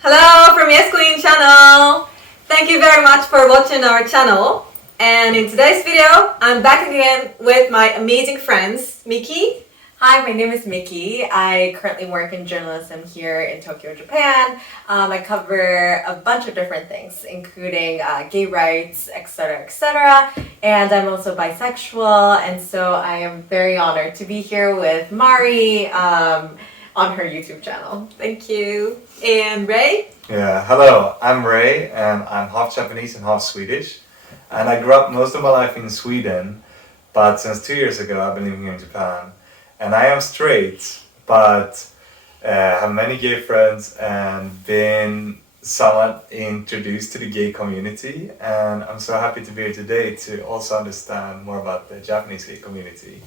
Hello from Yes Queen channel! Thank you very much for watching our channel. And in today's video, I'm back again with my amazing friends, Miki. Hi, my name is Miki. I currently work in journalism here in Tokyo, Japan. I cover a bunch of different things, including gay rights, etc. And I'm also bisexual, and so I am very honored to be here with Mari on her YouTube channel. Thank you. And Rei? Yeah, hello, I'm Rei, and I'm half Japanese and half Swedish. And I grew up most of my life in Sweden, but since 2 years ago I've been living here in Japan. And I am straight, but have many gay friends and been somewhat introduced to the gay community. And I'm so happy to be here today to also understand more about the Japanese gay community.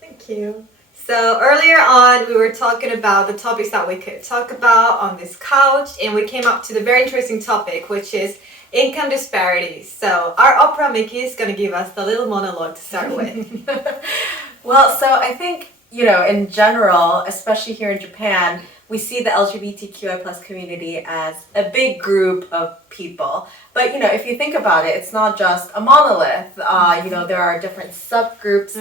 Thank you. So earlier on, we were talking about the topics that we could talk about on this couch, and we came up to the very interesting topic, which is income disparities. So our opera Miki is going to give us the little monologue to start with. Well, so I think, in general, especially here in Japan, we see the LGBTQI+ community as a big group of people. But, if you think about it, it's not just a monolith. There are different subgroups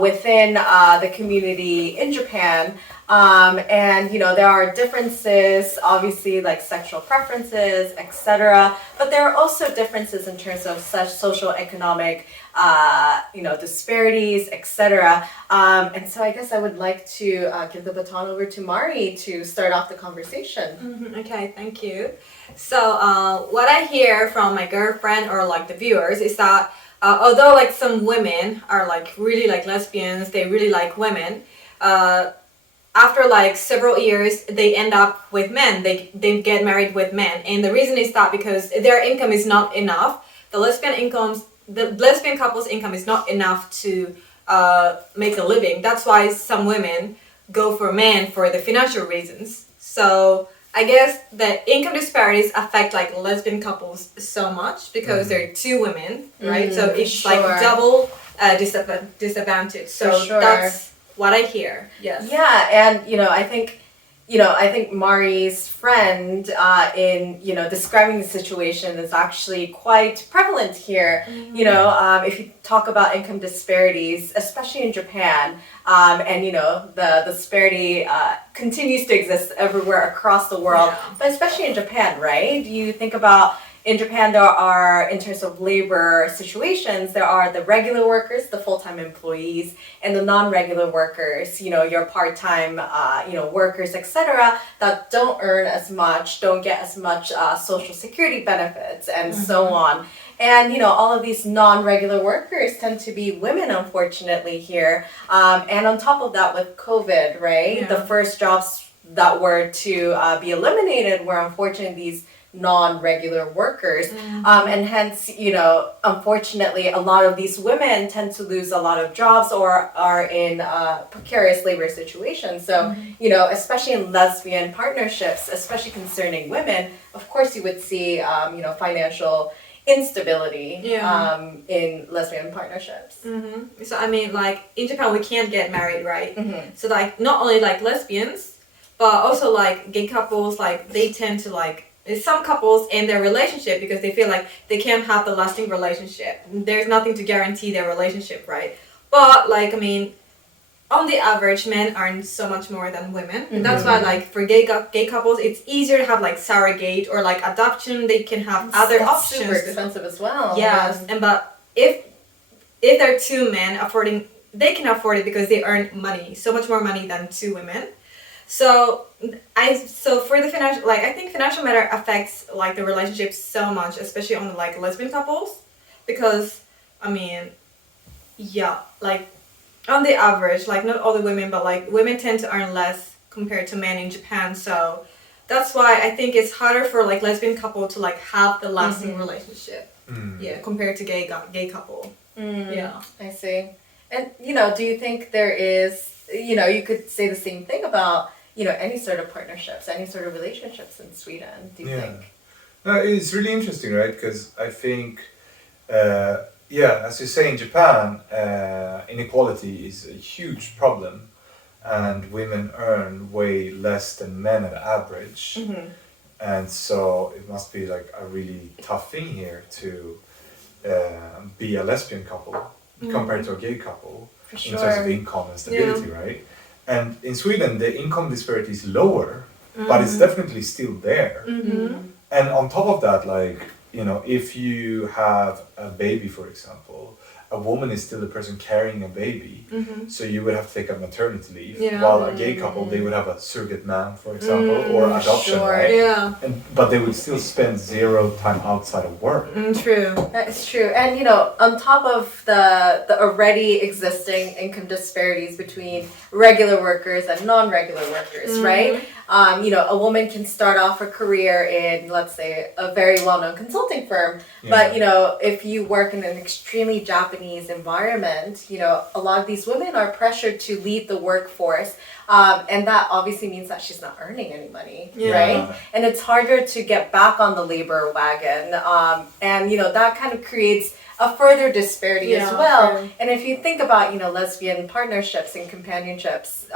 within the community in Japan. And there are differences, obviously, like sexual preferences, etc. But there are also differences in terms of such social economic disparities, etc. And so I guess I would like to give the baton over to Mari to start off the conversation. Okay, thank you. So what I hear from my girlfriend or like the viewers is that although like some women are like really like lesbians, they really like women, after like several years they end up with men, they get married with men, and the reason is that because their income is not enough. The lesbian couple's income is not enough to make a living. That's why some women go for men for the financial reasons. So I guess the income disparities affect like lesbian couples so much because there are two women, right? So it's like double disadvantage. So that's what I hear. Yes. Yeah, and I think Mari's friend in describing the situation is actually quite prevalent here. If you talk about income disparities, especially in Japan, and the disparity continues to exist everywhere across the world, but especially in Japan, right? You think about in Japan, there are, in terms of labor situations, there are the regular workers, the full-time employees, and the non-regular workers, your part-time, workers, etc., that don't earn as much, don't get as much social security benefits, and so on. And, all of these non-regular workers tend to be women, unfortunately, here. And on top of that, with COVID, right, the first jobs that were to be eliminated were, unfortunately, these non-regular workers, and hence unfortunately a lot of these women tend to lose a lot of jobs or are in precarious labor situations. So especially in lesbian partnerships, especially concerning women, of course you would see financial instability in lesbian partnerships. So I mean, like in Japan we can't get married, right? So like not only like lesbians but also like gay couples, like they tend to like some couples end their relationship because they feel like they can't have the lasting relationship. There's nothing to guarantee their relationship, right? But like, I mean, on the average, men earn so much more than women. That's why like for gay couples, it's easier to have like surrogate or like adoption. They can have other options. Super expensive as well. Yes, and but if there are two men they can afford it because they earn money, so much more money than two women. So for the financial, like I think financial matter affects like the relationship so much, especially on like lesbian couples, because I mean, like on the average, like not all the women, but like women tend to earn less compared to men in Japan. So that's why I think it's harder for like lesbian couple to like have the lasting relationship, compared to gay couple. I see. And do you think there is, you could say the same thing about any sort of partnerships, any sort of relationships in Sweden, do you think? No, it's really interesting, right? Because I think, as you say, in Japan, inequality is a huge problem, and women earn way less than men at average. and so it must be like a really tough thing here to be a lesbian couple compared to a gay couple in terms of income and stability, right? And in Sweden, the income disparity is lower, but it's definitely still there. And on top of that, like, you know, if you have a baby, for example, a woman is still the person carrying a baby, so you would have to take a maternity leave. While a gay couple, they would have a surrogate man, for example, or adoption, right? But they would still spend zero time outside of work. True. That is true. And you know, on top of the already existing income disparities between regular workers and non-regular workers, right? You know, a woman can start off her career in, let's say, a very well-known consulting firm, but you know, if you work in an extremely Japanese environment, you know, a lot of these women are pressured to leave the workforce, and that obviously means that she's not earning any money, right? And it's harder to get back on the labor wagon, and you know, that kind of creates a further disparity as well. And if you think about, you know, lesbian partnerships and companionships,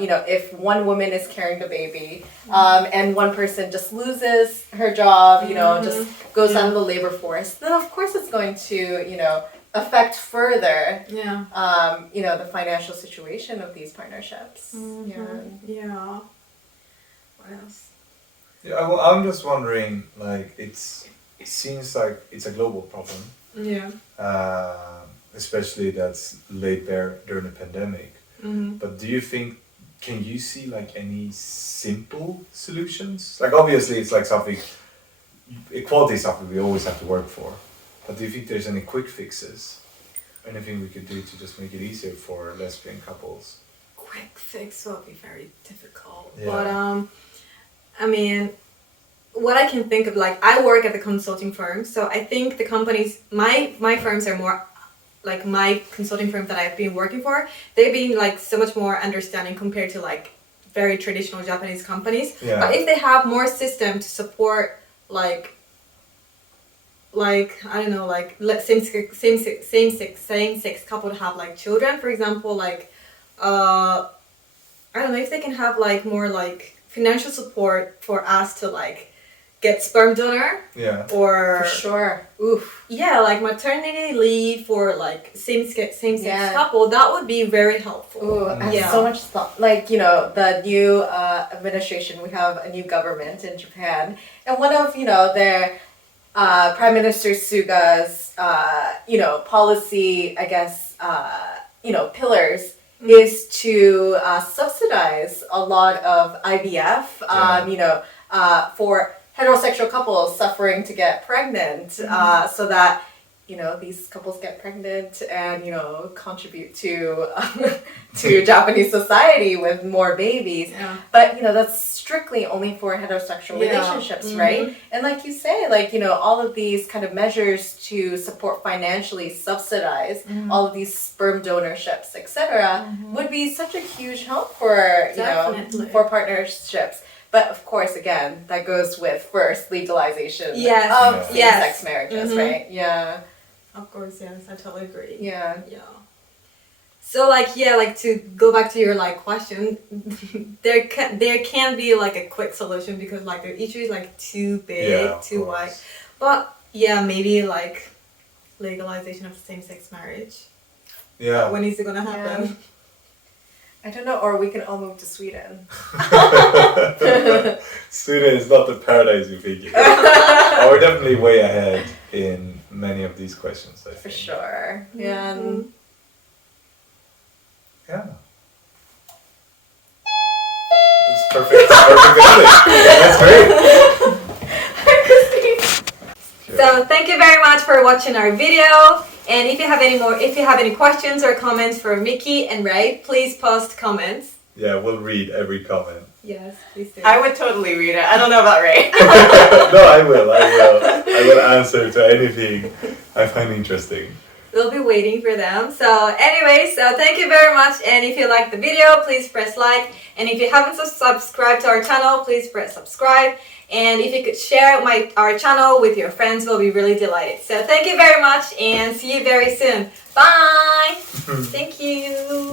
you know, if one woman is carrying the baby, and one person just loses her job, you know, just goes out of the labor force, then of course it's going to, you know, affect further, you know, the financial situation of these partnerships. What else? Yeah, well, I'm just wondering, like, it seems like it's a global problem. Especially that's laid bare during the pandemic. But do you think, can you see like any simple solutions? Like obviously it's like something, equality is something we always have to work for. But do you think there's any quick fixes? Anything we could do to just make it easier for lesbian couples? Quick fix will be very difficult. But I mean, what I can think of, like, I work at the consulting firm, so I think the companies, my firms are more, like my consulting firms that I've been working for, they've been like so much more understanding compared to like very traditional Japanese companies. But if they have more system to support like I don't know, like same-sex couple to have like children, for example, like I don't know if they can have like more like financial support for us to like get sperm donor, or for sure, like maternity leave for like same-sex couple, that would be very helpful. I have so much thought. Like, you know, the new administration, we have a new government in Japan, and one of, you know, their Prime Minister Suga's you know, policy, I guess, you know, pillars is to subsidize a lot of IVF, you know, for heterosexual couples suffering to get pregnant, so that, you know, these couples get pregnant and, you know, contribute to to Japanese society with more babies. But, you know, that's strictly only for heterosexual relationships, right? And like you say, like, you know, all of these kind of measures to support financially subsidize all of these sperm donorships, etc., would be such a huge help for, you know, for partnerships. But of course, again, that goes with first legalization of same-sex marriages, right? Of course, yes, I totally agree. So like to go back to your like question, there can be like a quick solution because like the issue is like too big, too wide. But maybe like legalization of same-sex marriage. When is it gonna happen? I don't know, or we can all move to Sweden. Sweden is not the paradise you think. We're definitely way ahead in many of these questions, I think. For sure. Yeah. That's perfect. That's great. So thank you very much for watching our video. And if you have any questions or comments for Miki and Rei, please post comments. Yeah, we'll read every comment. Yes, please do. I would totally read it. I don't know about Rei. No, I will. I will answer to anything I find interesting. We'll be waiting for them. So anyway, so thank you very much. And if you liked the video, please press like. And if you haven't subscribed to our channel, please press subscribe. And if you could share our channel with your friends, we'll be really delighted. So thank you very much and see you very soon. Bye! Thank you!